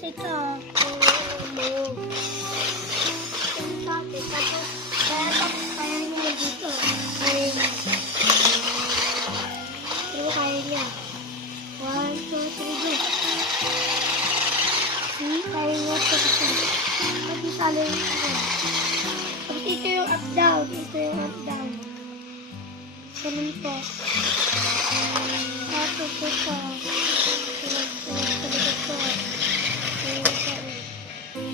ito. Tapos, kaya niya dito. Kaya niya. Pero kaya niya. 1, 2, 3, go. See? Kaya niya ito kasi. Pag isalo yung ito. Tapos ito yung up down. Ito yung up down. Ganun po. Tapos ito.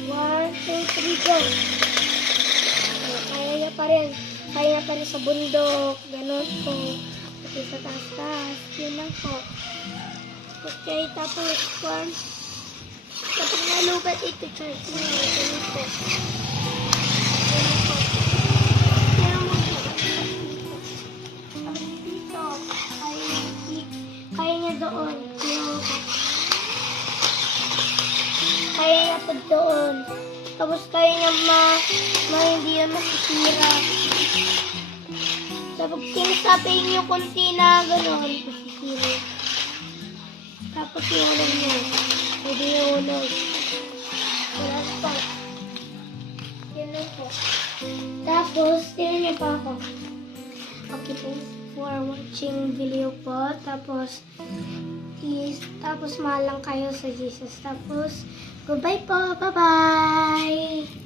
One, two, three, go. Kaya niya pa rin. Kaya niya pa rin sa bundok. Ganun po. Pati sa taas-taas. Yun lang po. Okay, tapos one. Kapag nalugat ito, charge niya. Ganun po. Ganun po. Kaya mo po. Tapos dito. Kaya niya doon. Kaya niya po doon. Tapos kaya niya hindi na masisira. So, pag kinasapin yung kunti na gano'n, masisira. Tapos yung ulo niya. Pwede yung ulo. Wala pa. Yun lang po. Tapos, tinan niyo pa ako. Okay, thanks for watching video po. Tapos, mahal lang kayo sa Jesus. Tapos, goodbye po. Bye-bye!